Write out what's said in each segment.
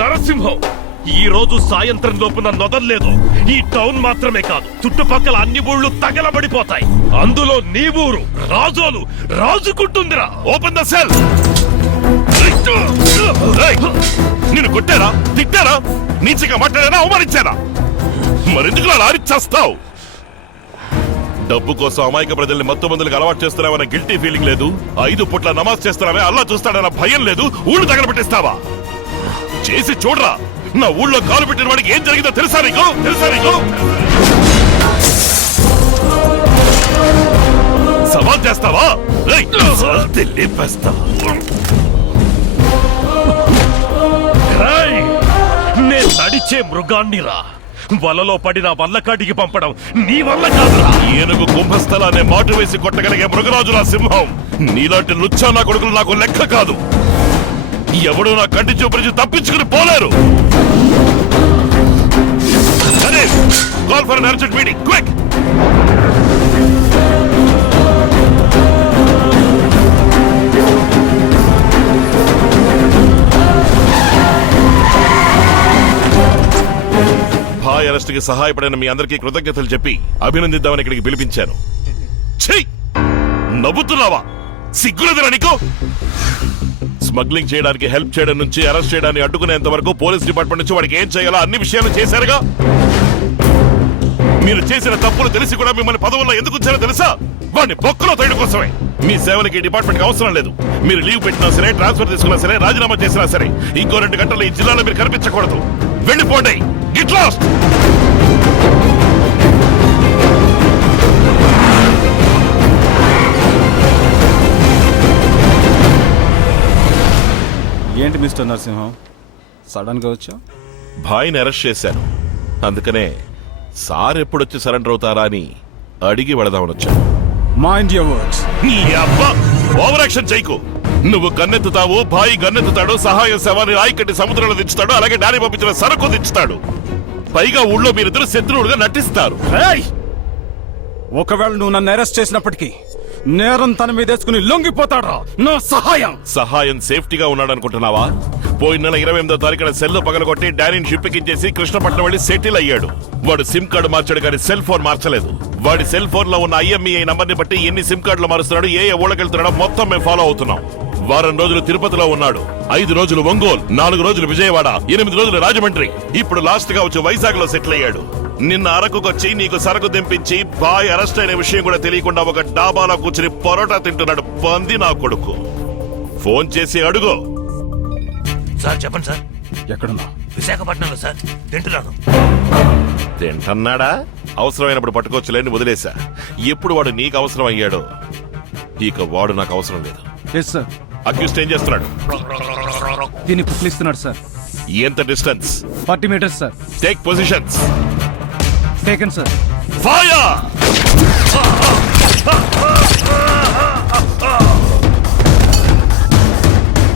నరసింహం, ఈ రోజు సాయంత్రం లోపున నొదల్లేదు. ఈ టౌన్ మాత్రమే కాదు, చుట్టుపక్కల అన్ని ఊళ్ళు తగలబడిపోతాయి. అందులో నీ ఊరు రాజోలు రాజుకుంటుందిరా. Open the cell. నిన్ను కొట్టారా, తిట్టారా, నీచిగా మాట్లాడారా, అవమానించారా? మరెందుకు అలా అరిచేస్తావు? డబ్బు కోసం అమాయక ప్రజల్ని మత్తు మందులకు అలవాటు చేస్తున్నావన్న గిల్టీ ఫీలింగ్ లేదు. 5 పూట్ల నమాజ్ చేస్తున్నావే, అల్లా చూస్తాడన్న భయం లేదు. ఊళ్ళు తగలబెట్టిస్తావా? చేసి చూడరా. నా ఊళ్ళో కాలు పెట్టిన వాడికి ఏం జరిగిందో తెలుసా నీకు? సవాల్ చేస్తావా? నేను నడిచే మృగాన్నిరా. వలలో పడిన వల్లకాటికి పంపడం నీ వల్ల కాదురా. ఏనుగు కుంభస్థలాన్ని మాటు వేసి కొట్టగలిగే మృగరాజులా సింహం. నీలాంటి లుచ్చా నా కొడుకులు నాకు లెక్క కాదు. ఎవడు నా కంటి చూపురించి తప్పించుకుని పోలేరు. Call for an urgent meeting, quick. భాయ్ అరెస్ట్ కి సహాయపడిన మీ అందరికీ కృతజ్ఞతలు చెప్పి అభినందిద్దామని ఇక్కడికి పిలిపించాను. నవ్వుతున్నావా? సిగ్గులేదురా నీకు? స్మగ్లింగ్ చేయడానికి హెల్ప్ చేయడం నుంచి అరెస్ట్ చేయడాన్ని అడ్డుకునేంత వరకు పోలీస్ డిపార్ట్మెంట్ నుంచి వాడికి ఏం చేయాలో అన్ని విషయాలు చేశారుగా. మీరు చేసిన తప్పులు తెలిసి కూడా మిమ్మల్ని పదవుల్లో ఎందుకు వచ్చారో తెలుసా? వాడిని బొక్కలో తేయడం కోసమే. మీ సేవలకి డిపార్ట్మెంట్ కి అవసరం లేదు. మీరు లీవ్ పెట్టినా సరే, ట్రాన్స్ఫర్ తీసుకున్నా సరే, రాజీనామా చేసినా సరే, ఇంకో 2 గంటలు ఈ జిల్లాలో మీరు కనిపించకూడదు. వెళ్ళిపోండి. Get lost. ఏంటి మిస్టర్ నరసింహం, సడన్ గా వచ్చా? భాయ్ని అరెస్ట్ చేశాను. అందుకనే సార్ ఎప్పుడొచ్చి సరెండర్ అవుతారా అని అడిగి వెళదామని వచ్చాను. Mind your words. నీ అబ్బా, ఓవర్ యాక్షన్ చేయకు. నువ్వు గన్నెత్తుతావు, భాయ్ గన్నెత్తుతాడు, సహాయ సేవని రాయికట్టి సముద్రంలో దించుతాడు, అలాగే డాని పంపించిన సరుకు దించుతాడు. పైగా ఊళ్ళో మీరిద్దరు శత్రువులుగా నటిస్తారు. ఒకవేళ నువ్వు నన్ను అరెస్ట్ చేసినప్పటికీ నేరం తన మీద వేసుకుని లొంగిపోతాడా నా సహాయం సేఫ్టీగా ఉన్నాడనుకుంటున్నావా? పోయిన నెల 28వ తారీఖున సెల్ పగలగొట్టి డానీని షిప్పెక్కించేసి కృష్ణపట్నం వెళ్లి సెటిల్ అయ్యాడు. వాడు సిమ్ కార్డు మార్చాడు కానీ సెల్ ఫోన్ మార్చలేదు. వాడి సెల్ ఫోన్ లో ఉన్న IMEI నంబర్ ని బట్టి ఎన్ని సిమ్ కార్డులు మారుస్తున్నాడు, ఏ ఊళ్ళకెళ్తున్నాడో మొత్తం మేము ఫాలో అవుతున్నాం. వారం రోజులు తిరుపతిలో ఉన్నాడు, 5 రోజులు ఒంగోలు, 4 రోజులు విజయవాడ, 8 రోజులు రాజమండ్రి, ఇప్పుడు లాస్ట్ గా వచ్చి వైజాగ్ లో సెటిల్ అయ్యాడు. నిన్న అరకుకొచ్చి నీకు సరుకు దింపించి బాయ్ అరెస్ట్ అయిన విషయం కూడా తెలియకుండా ఒక డాబాలో కూర్చుని పరోటా తింటున్నాడు. పంది నా కొడుకు. ఫోన్ చేసి అడుగు. సార్ చెప్పండి సార్. ఎక్కడున్నా? విశాఖపట్నంలో సార్. తింటున్నాను. తింటన్నాడా? అవసరమైనప్పుడు పట్టుకోవచ్చులేని వదిలేశా. ఎప్పుడు వాడు నీకు అవసరం అయ్యాడో ఇక వాడు నాకు అవసరం లేదు. అక్యూస్డ్ ఏం చేస్తున్నాడు? దీన్ని పుక్లిస్తున్నాడు సార్. ఎంత distance? 40 metres sir. Take positions. Taken sir. Fire!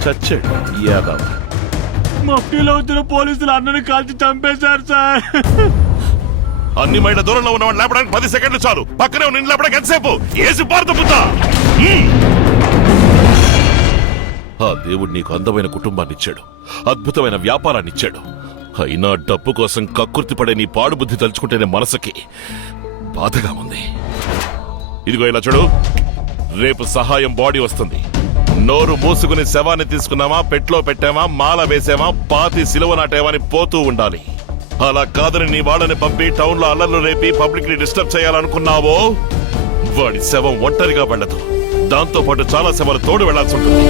చచ్చాడు యాదవ్. మఫ్టీలో వచ్చిన పోలీసులు అన్నని కాల్చి చంపేశారు సార్. అన్ని మైళ్ళ దూరంలో ఉన్నవాడు లేపడానికి 10 సెకండ్లు చాలు. పక్కనే ఉన్న ఇంట్లో లేపడానికి ఎంతసేపు? ఏసి పారుతుపుతా. ఆ దేవుడు నీకు అందమైన కుటుంబాన్ని ఇచ్చాడు, అద్భుతమైన వ్యాపారాన్ని ఇచ్చాడు. అయినా డబ్బు కోసం కక్కుర్తి పడే నీ పాడు బుద్ధి తలుచుకుంటేనే మనసుకి బాధగా ఉంది. ఇదిగో ఇలా చూడు, రేపు సహాయం బాడీ వస్తుంది. నోరు మూసుకుని శవాన్ని తీసుకున్నామా, పెట్లో పెట్టామా, మాల వేసామా, పాతి సిలువ నాటేమని పోతూ ఉండాలి. అలా కాదని నీ వాళ్ళని పంపి టౌన్ లో అల్లర్లు రేపి పబ్లిక్ ని డిస్టర్బ్ చేయాలనుకున్నావో వాడి శవం ఒంటరిగా వెళ్ళదు. దాంతో పాటు చాలా శవాలు తోడు వెళ్లాల్సి ఉంటుంది.